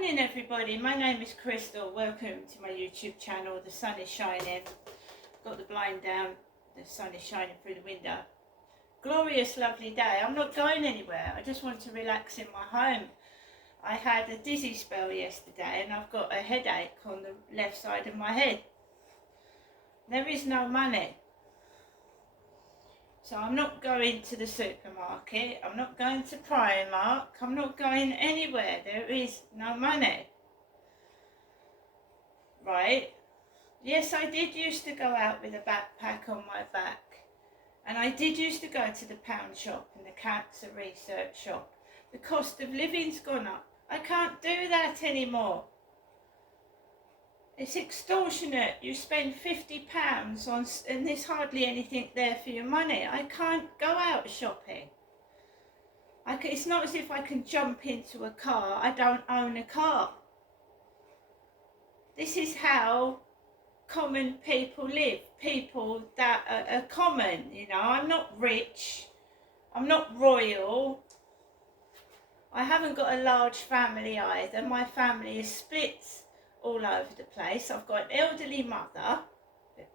Morning everybody, my name is Crystal. Welcome to my YouTube channel. The sun is shining. Got the blind down, the sun is shining through the window. Glorious lovely day. I'm not going anywhere. I just want to relax in my home. I had a dizzy spell yesterday and I've got a headache on the left side of my head. There is no money. So I'm not going to the supermarket, I'm not going to Primark, I'm not going anywhere. There is no money. Right? Yes, I did used to go out with a backpack on my back. And I did used to go to the pound shop and the cancer research shop. The cost of living's gone up. I can't do that anymore. It's extortionate. You spend £50 on, and there's hardly anything there for your money. I can't go out shopping. It's not as if I can jump into a car. I don't own a car. This is how common people live. People that are common, you know. I'm not rich. I'm not royal. I haven't got a large family either. My family is split all over the place. I've got an elderly mother,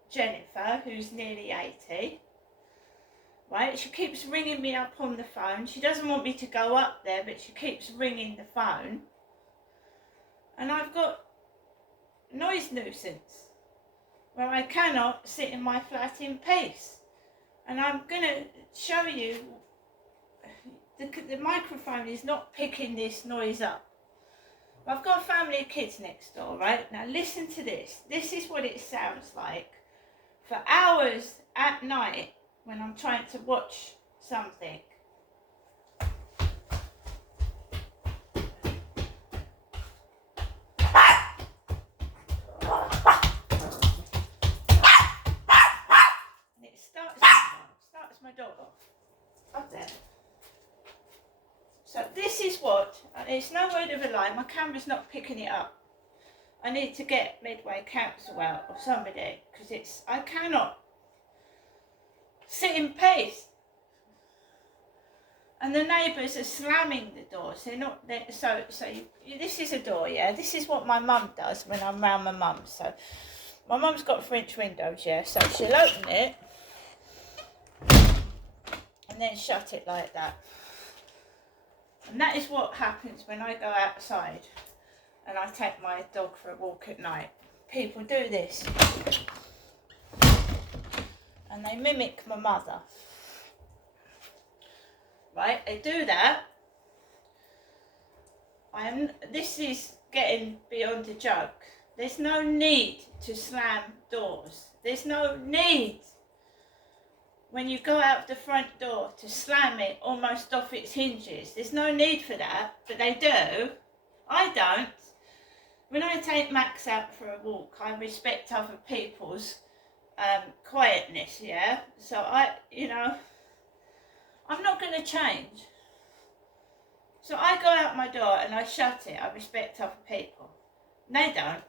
Jennifer, who's nearly 80. Right, she keeps ringing me up on the phone. She doesn't want me to go up there, but she keeps ringing the phone. And I've got noise nuisance where I cannot sit in my flat in peace. And I'm going to show you, the microphone is not picking this noise up. I've got a family of kids next door, right? Now listen to this. This is what it sounds like for hours at night when I'm trying to watch something. And it starts my dog off. Up there. So this is what, and it's no word of a lie, my camera's not picking it up. I need to get Midway Council out or somebody, because I cannot sit in peace. And the neighbours are slamming the doors. This is a door, yeah? This is what my mum does when I'm round my mum. So my mum's got French windows, yeah? So she'll open it and then shut it like that. And that is what happens when I go outside and I take my dog for a walk at night. People do this. And they mimic my mother. Right, they do that. This is getting beyond a joke. There's no need to slam doors. There's no need when you go out the front door to slam it almost off its hinges. There's no need for that, but they do. I don't. When I take Max out for a walk, I respect other people's quietness, yeah? So I'm not going to change. So I go out my door and I shut it. I respect other people. And they don't.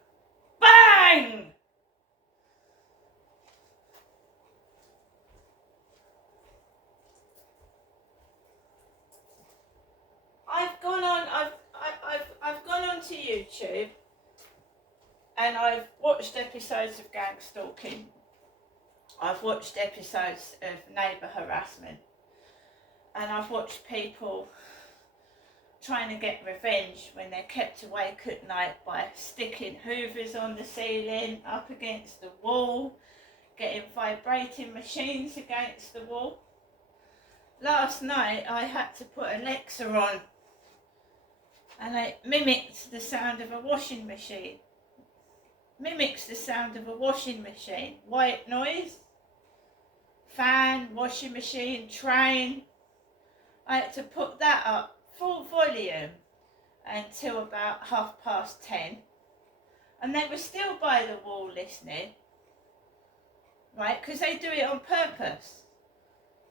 Bang! I've gone on to YouTube and I've watched episodes of gang stalking. I've watched episodes of neighbour harassment, and I've watched people trying to get revenge when they're kept awake at night by sticking hoovers on the ceiling, up against the wall, getting vibrating machines against the wall. Last night I had to put Alexa on and it mimicked the sound of a washing machine. Mimics the sound of a washing machine. White noise, fan, washing machine, train. I had to put that up full volume until about 10:30. And they were still by the wall listening. Right, because they do it on purpose.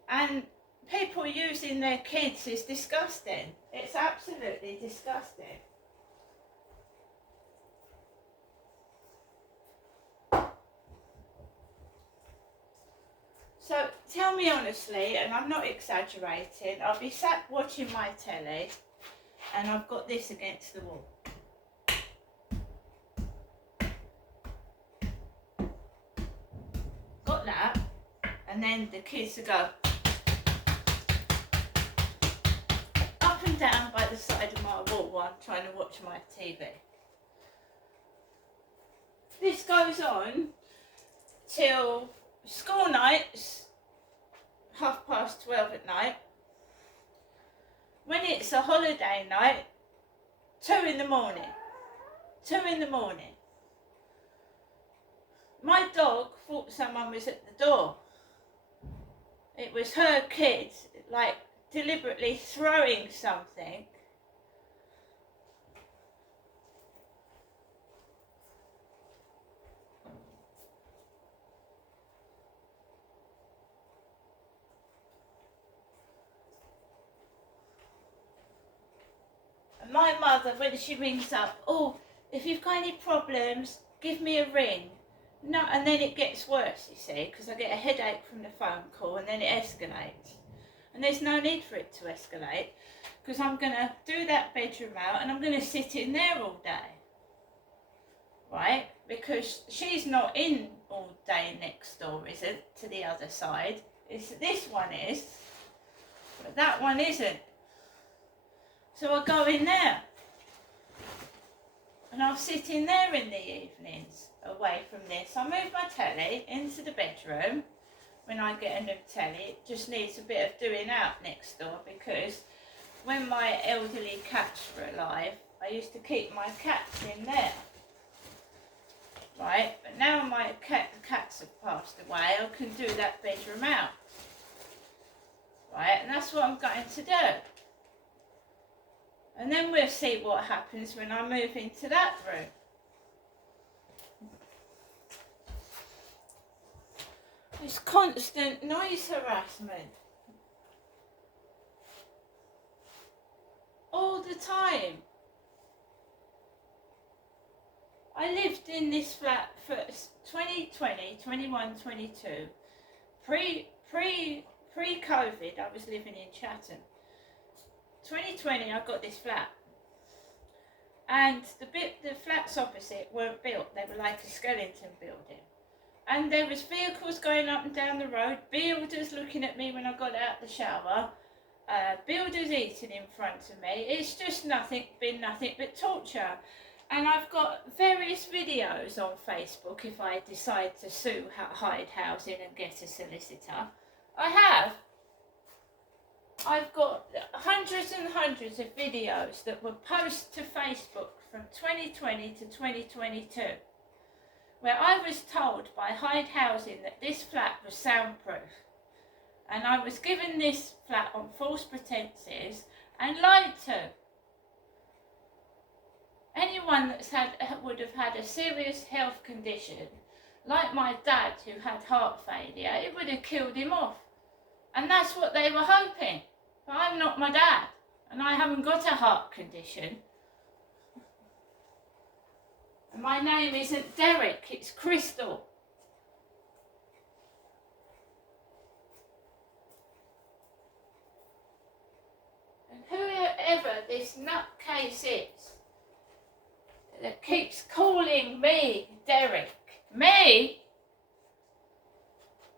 And people using their kids is disgusting. It's absolutely disgusting. So tell me honestly, and I'm not exaggerating, I'll be sat watching my telly and I've got this against the wall. and then the kids will go up and down by the side of my wall while I'm trying to watch my TV. This goes on till school nights, 12:30 at night. When it's a holiday night, 2 in the morning. 2 in the morning. My dog thought someone was at the door. It was her kid, like deliberately throwing something. And my mother, when she rings up, oh, if you've got any problems, give me a ring. No, and then it gets worse, you see, because I get a headache from the phone call and then it escalates. And there's no need for it to escalate, because I'm going to do that bedroom out and I'm going to sit in there all day. Right? Because she's not in all day next door, is it, to the other side? This one is, but that one isn't. So I go in there. And I'll sit in there in the evenings, away from this. I move my telly into the bedroom when I get a new telly. It just needs a bit of doing out next door, because when my elderly cats were alive, I used to keep my cats in there. Right, but now my cats have passed away, I can do that bedroom out. Right, and that's what I'm going to do. And then we'll see what happens when I move into that room. It's constant noise harassment. All the time. I lived in this flat for 2020, 21, 22. Pre-COVID, I was living in Chatham. 2020, I got this flat, and the flats opposite weren't built. They were like a skeleton building, and there was vehicles going up and down the road, builders looking at me when I got out the shower, builders eating in front of me. It's just been nothing but torture. And I've got various videos on Facebook if I decide to sue Hyde Housing and get a solicitor. I have. I've got hundreds and hundreds of videos that were posted to Facebook from 2020 to 2022, where I was told by Hyde Housing that this flat was soundproof, and I was given this flat on false pretences and lied to. Anyone would have had a serious health condition, like my dad who had heart failure, it would have killed him off. And that's what they were hoping. But I'm not my dad, and I haven't got a heart condition. And my name isn't Derek, it's Crystal. And whoever this nutcase is that keeps calling me Derek, me,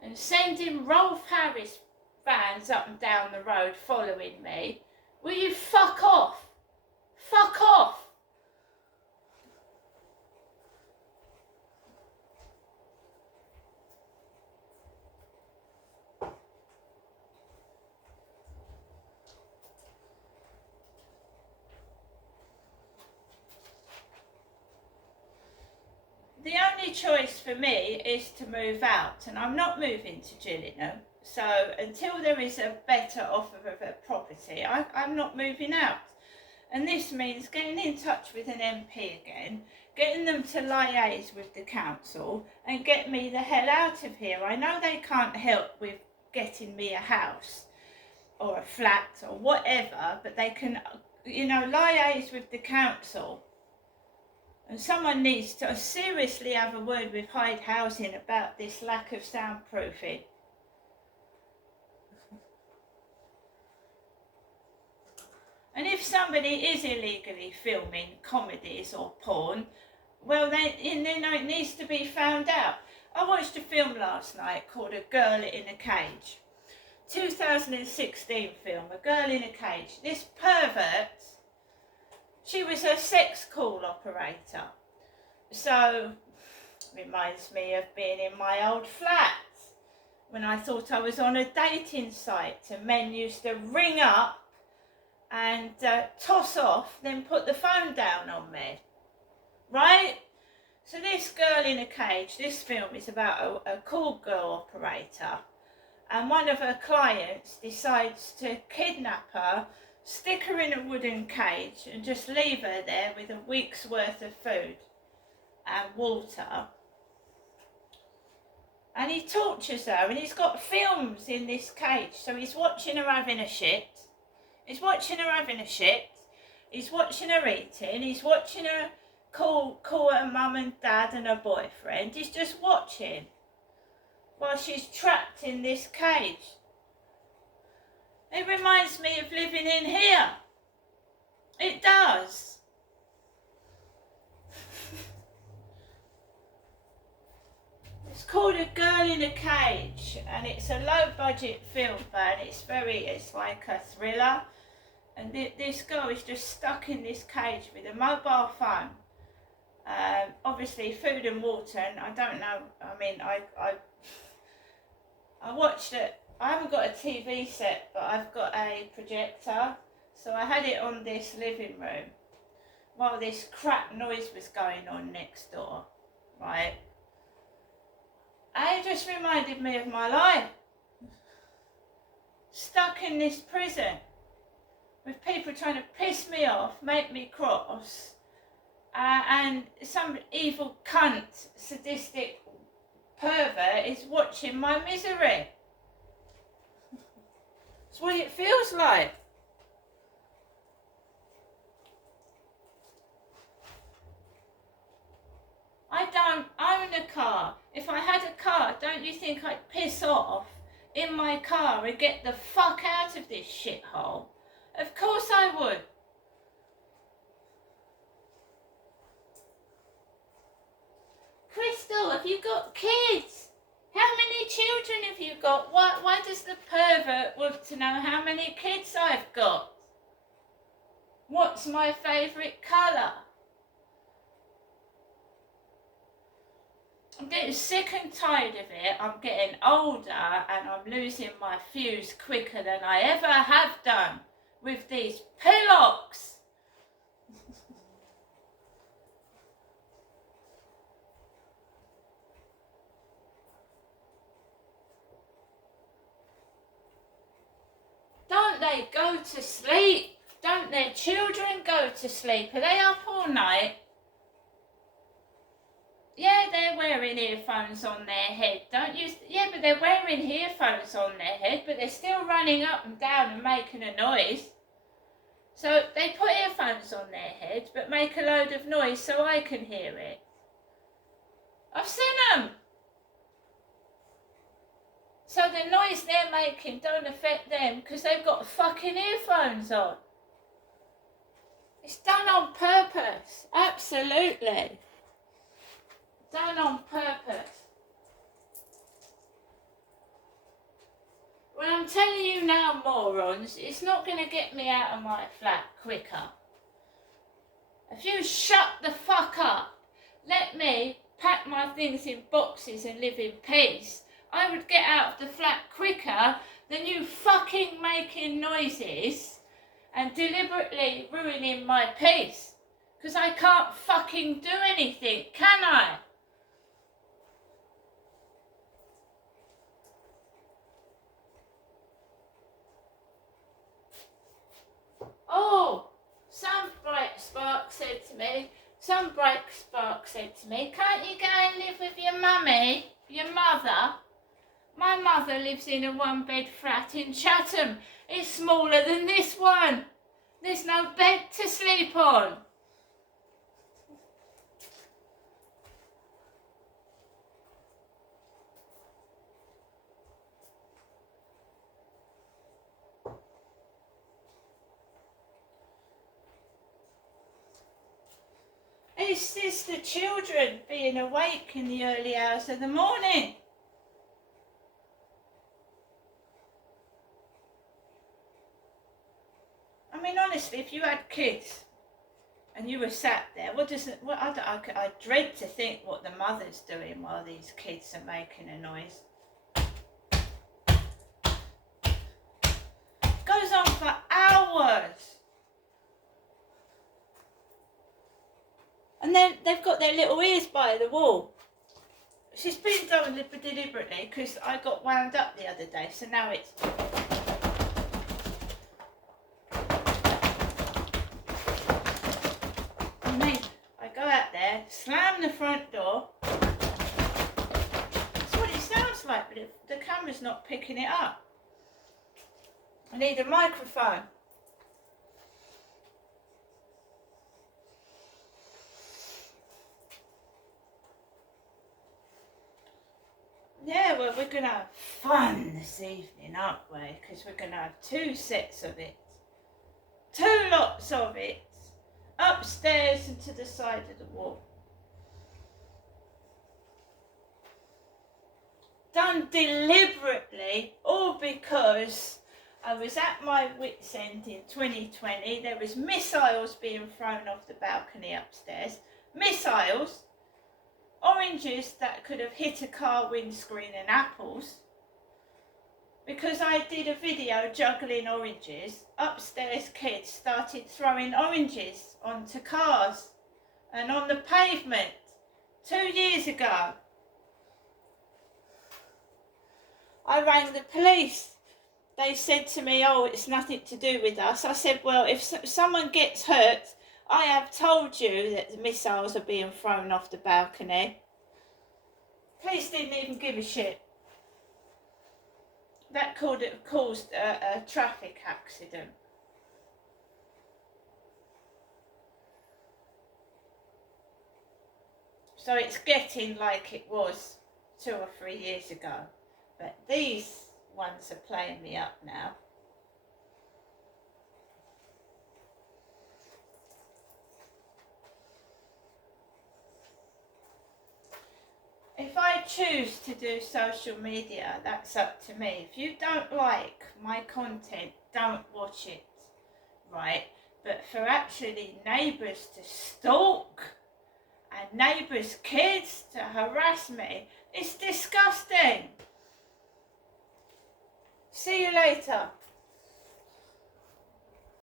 and sending Rolf Harris vans up and down the road following me, will you fuck off? Fuck off! The only choice for me is to move out, and I'm not moving to Gillingham. So until there is a better offer of a property, I'm not moving out. And this means getting in touch with an MP again, getting them to liaise with the council and get me the hell out of here. I know they can't help with getting me a house or a flat or whatever, but they can, liaise with the council. And someone needs to seriously have a word with Hyde Housing about this lack of soundproofing. And if somebody is illegally filming comedies or porn, well, then it needs to be found out. I watched a film last night called A Girl in a Cage. 2016 film, A Girl in a Cage. This pervert, she was a sex call operator. So, reminds me of being in my old flat when I thought I was on a dating site and men used to ring up and toss off, then put the phone down on me. Right? So this Girl in a Cage, this film is about a call girl operator, and one of her clients decides to kidnap her, stick her in a wooden cage and just leave her there with a week's worth of food and water. And he tortures her, and he's got films in this cage, so he's watching her having a shit, he's watching her having a shit, he's watching her eating, he's watching her call her mum and dad and her boyfriend. He's just watching while she's trapped in this cage. It reminds me of living in here. It does. It's called A Girl in a Cage, and it's a low budget film, and it's like a thriller. And this girl is just stuck in this cage with a mobile phone. Obviously food and water, and I don't know, I mean, I watched it. I haven't got a TV set, but I've got a projector, so I had it on this living room while this crap noise was going on next door, right? And it just reminded me of my life, stuck in this prison with people trying to piss me off, make me cross, and some evil cunt, sadistic pervert is watching my misery. It's what it feels like. I don't own a car. If I had a car, don't you think I'd piss off in my car and get the fuck out of this shithole? Of course I would. Crystal, have you got kids? How many children have you got? Why does the pervert want to know how many kids I've got? What's my favourite colour? I'm getting sick and tired of it. I'm getting older and I'm losing my fuse quicker than I ever have done with these pillocks. Don't they go to sleep? Don't their children go to sleep? Are they up all night? Yeah, they're wearing earphones on their head, don't you? Yeah, but they're wearing earphones on their head, but they're still running up and down and making a noise. So they put earphones on their head, but make a load of noise so I can hear it. I've seen them. So the noise they're making don't affect them because they've got fucking earphones on. It's done on purpose. Absolutely. Done on purpose. Well, I'm telling you now, morons, it's not going to get me out of my flat quicker. If you shut the fuck up, let me pack my things in boxes and live in peace, I would get out of the flat quicker than you fucking making noises and deliberately ruining my peace. Because I can't fucking do anything, can I? Oh, some bright spark said to me, can't you go and live with your mummy, your mother? My mother lives in a one-bed flat in Chatham. It's smaller than this one. There's no bed to sleep on. This is the children being awake in the early hours of the morning. I mean, honestly, if you had kids and you were sat there, I dread to think what the mother's doing while these kids are making a noise. It goes on for hours. And then they've got their little ears by the wall. She's been done deliberately because I got wound up the other day, so now it's... I go out there, slam the front door. That's what it sounds like, but the camera's not picking it up. I need a microphone. Yeah, well, we're going to have fun this evening, aren't we? Because we're going to have 2 sets of it. 2 lots of it. Upstairs and to the side of the wall. Done deliberately, all because I was at my wit's end in 2020. There was missiles being thrown off the balcony upstairs. Missiles. Oranges that could have hit a car windscreen and apples. Because I did a video juggling oranges, upstairs kids started throwing oranges onto cars and on the pavement 2 years ago. I rang the police. They said to me, oh, it's nothing to do with us. I said, well, if someone gets hurt, I have told you that the missiles are being thrown off the balcony. Police didn't even give a shit. That caused a traffic accident. So it's getting like it was 2 or 3 years ago. But these ones are playing me up now. If I choose to do social media, that's up to me. If you don't like my content, don't watch it, right? But for actually neighbours to stalk and neighbours' kids to harass me, it's disgusting. See you later.